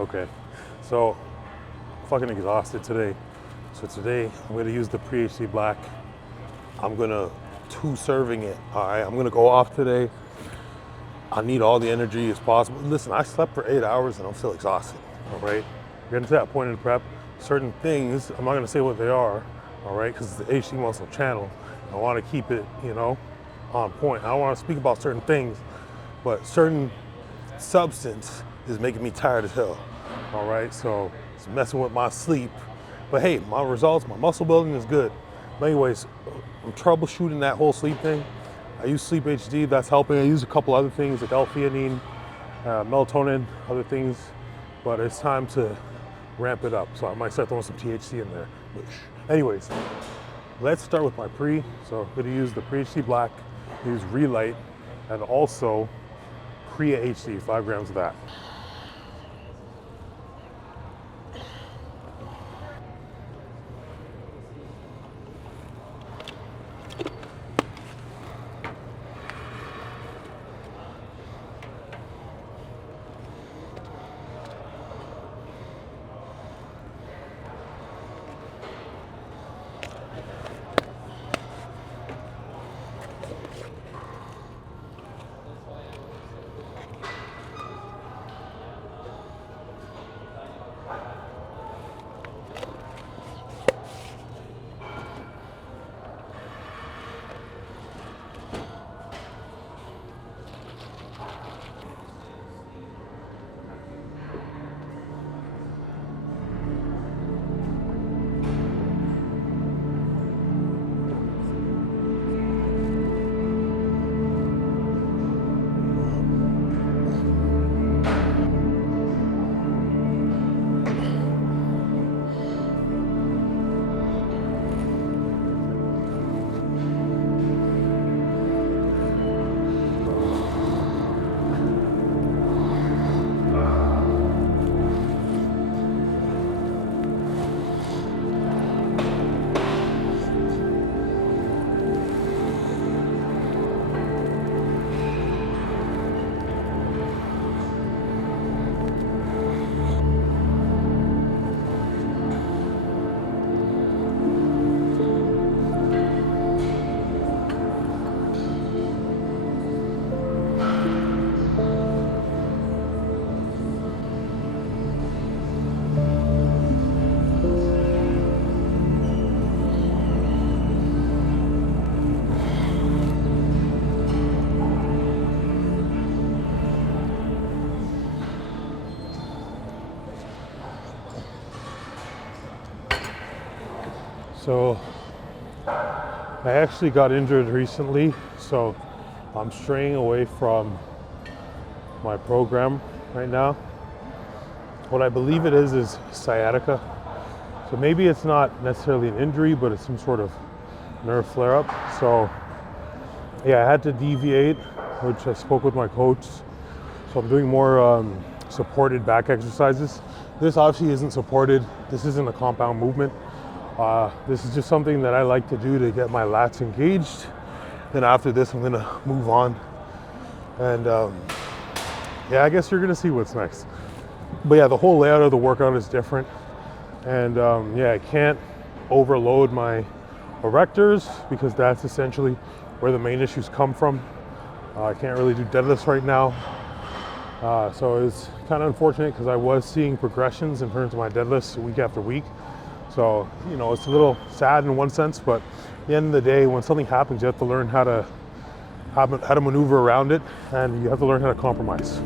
Okay, so fucking exhausted today. So today I'm gonna use the pre-HD black. I'm gonna 2-serving it. All right, I'm gonna go off today. I need all the energy as possible. Listen, I slept for 8 hours and I'm still exhausted. All right, getting to that point in prep. Certain things, I'm not gonna say what they are. All right, because it's the HD muscle channel. I want to keep it, on point. I don't want to speak about certain things, but certain substance is making me tired as hell. All right, so it's messing with my sleep. But hey, my results, my muscle building is good. But anyways, I'm troubleshooting that whole sleep thing. I use Sleep HD, that's helping. I use a couple other things like L-theanine, melatonin, other things. But it's time to ramp it up. So I might start throwing some THC in there. But anyways, let's start with my pre. So I'm gonna use the pre-HD black, use Relight, and also Kriya HD, 5 grams of that. So I actually got injured recently, so I'm straying away from my program right now. What I believe it is sciatica. So maybe it's not necessarily an injury, but it's some sort of nerve flare-up. So yeah, I had to deviate, which I spoke with my coach. So I'm doing more supported back exercises. This obviously isn't supported. This isn't a compound movement. This is just something that I like to do to get my lats engaged. Then after this, I'm gonna move on. And yeah, I guess you're gonna see what's next. But yeah, the whole layout of the workout is different. And yeah, I can't overload my erectors because that's essentially where the main issues come from. I can't really do deadlifts right now. So it's kind of unfortunate because I was seeing progressions in terms of my deadlifts week after week. So, it's a little sad in one sense, but at the end of the day, when something happens, you have to learn how to maneuver around it, and you have to learn how to compromise.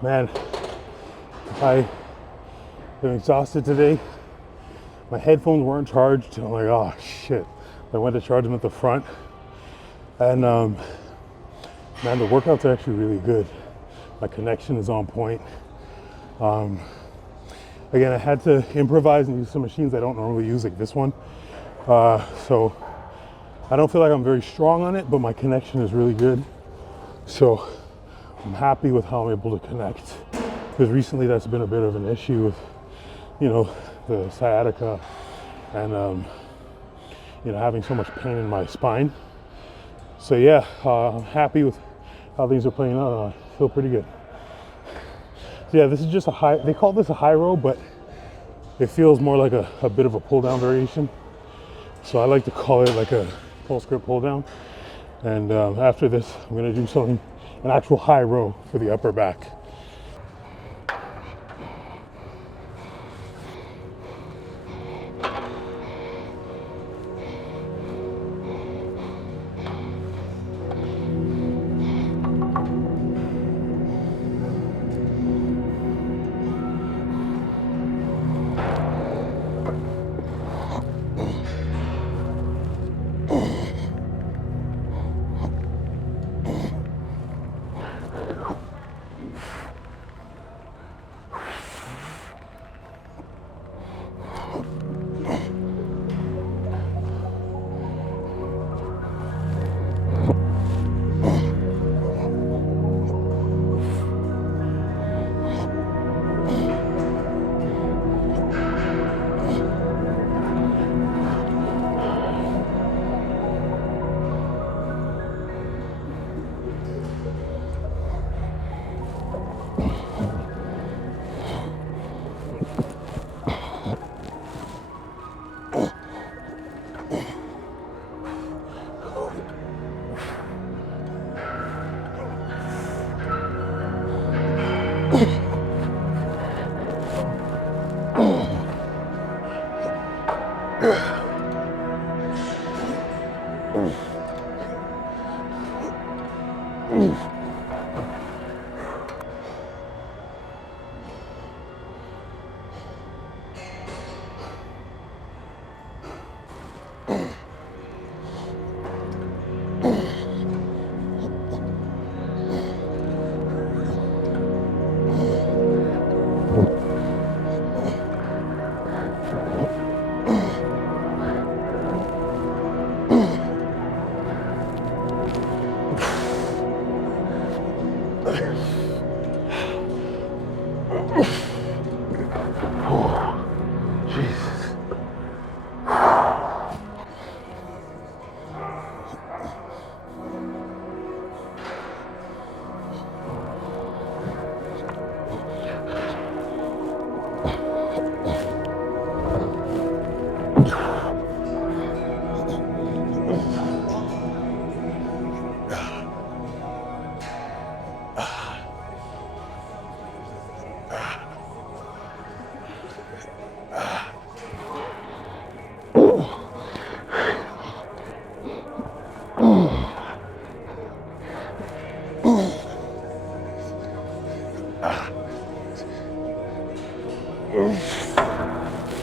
Man, I am exhausted today. My headphones weren't charged. I'm like, oh shit. I went to charge them at the front. And man, the workouts are actually really good. My connection is on point. Again, I had to improvise and use some machines I don't normally use, like this one. So I don't feel like I'm very strong on it, but my connection is really good. So I'm happy with how I'm able to connect. Because recently that's been a bit of an issue with, you know, the sciatica and, you know, having so much pain in my spine. So yeah, I'm happy with how things are playing out. I feel pretty good. So yeah, this is just a high, they call this a high row, but it feels more like a bit of a pull down variation. So I like to call it like a full script pull down. And after this, I'm gonna do something, an actual high row for the upper back.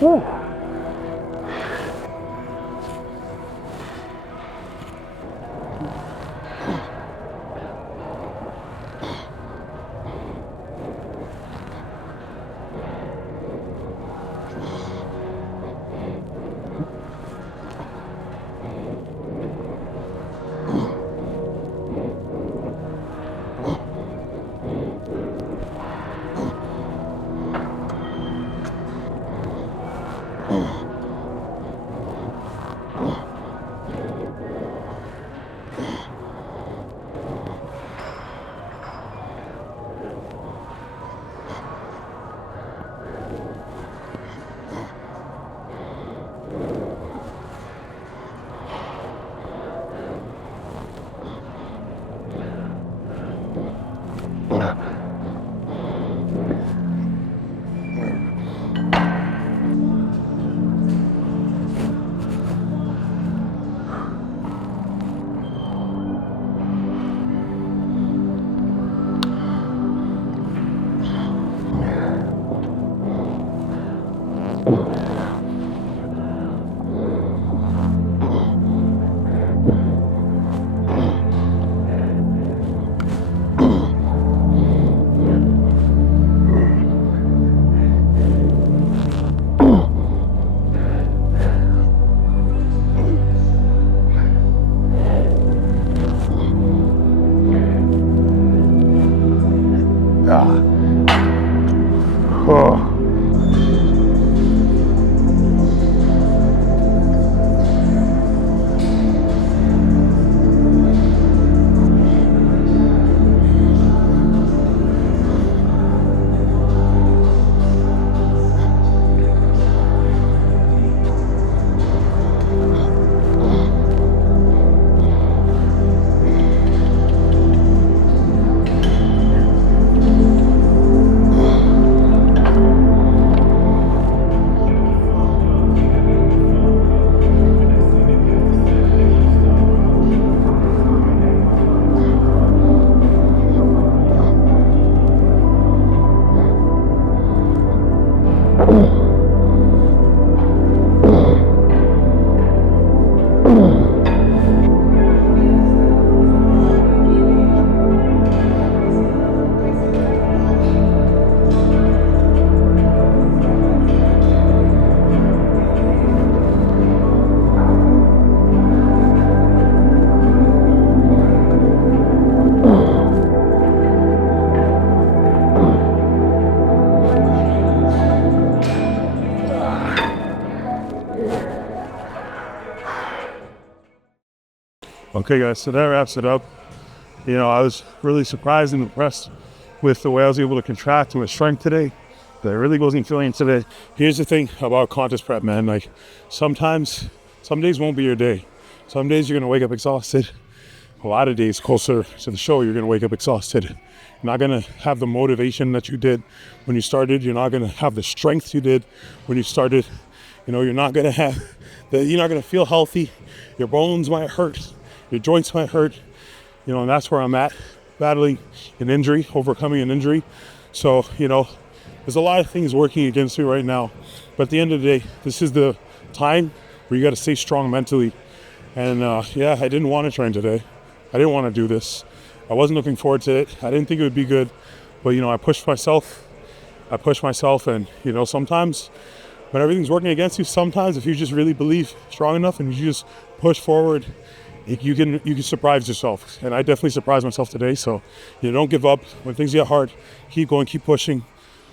Oh. Okay guys, so that wraps it up. You know, I was really surprised and impressed with the way I was able to contract with strength today that I really wasn't feeling today. Here's the thing about contest prep, man. Like, sometimes, some days won't be your day. Some days you're gonna wake up exhausted. A lot of days closer to the show, you're gonna wake up exhausted. You're not gonna have the motivation that you did when you started. You're not gonna have the strength you did when you started. You know, you're not gonna feel healthy. Your bones might hurt. Your joints might hurt, you know, and that's where I'm at, battling an injury, overcoming an injury. So, you know, there's a lot of things working against me right now. But at the end of the day, this is the time where you got to stay strong mentally. And yeah, I didn't want to train today. I didn't want to do this. I wasn't looking forward to it. I didn't think it would be good. But, you know, I pushed myself. And, you know, sometimes when everything's working against you, sometimes if you just really believe strong enough and you just push forward, you can surprise yourself. And I definitely surprised myself today. So, you know, don't give up. When things get hard, keep going, keep pushing.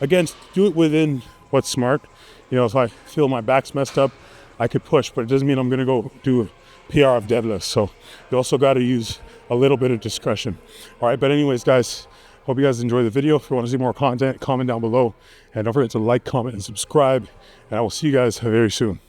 Again, do it within what's smart. You know, if I feel my back's messed up, I could push, but it doesn't mean I'm going to go do a PR of deadlifts. So you also got to use a little bit of discretion. All right, but anyways, guys, hope you guys enjoy the video. If you want to see more content, comment down below. And don't forget to like, comment, and subscribe. And I will see you guys very soon.